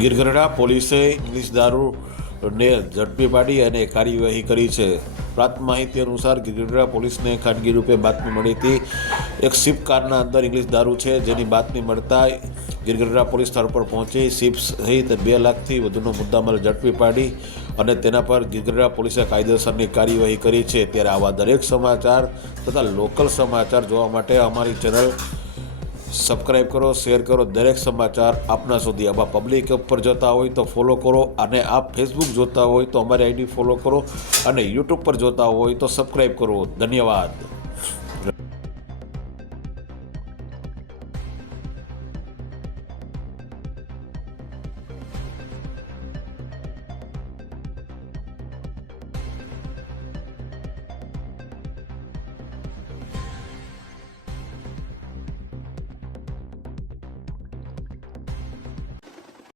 ગીરગઢડા પોલીસે ઇંગ્લિશ દારૂને ઝડપી પાડી અને કાર્યવાહી કરી છે. પ્રાપ્ત માહિતી અનુસાર ગીરગઢડા પોલીસને ખાનગી રૂપે બાતમી મળી હતી. એક સ્વિફ્ટ કારના અંદર ઇંગ્લિશ દારૂ છે, જેની બાતમી મળતા ગીરગઢડા પોલીસ સ્થળ પર પહોંચી સ્વિફ્ટ સહિત બે લાખથી વધુનો મુદ્દામાલ ઝડપી પાડી અને તેના પર ગીરગઢડા પોલીસે કાયદેસરની કાર્યવાહી કરી છે. ત્યારે આવા દરેક સમાચાર તથા લોકલ સમાચાર જોવા માટે અમારી ચેનલ સબસ્ક્રાઇબ કરો શેર કરો, દરેક સમાચાર આપના સુધી. આમાં પબ્લિક પર જોતા હોય તો ફોલો કરો અને આપ ફેસબુક જોતા હોય તો અમારી આઈડી ફોલો કરો અને યુટ્યુબ પર જોતા હોય તો સબસ્ક્રાઈબ કરો. ધન્યવાદ.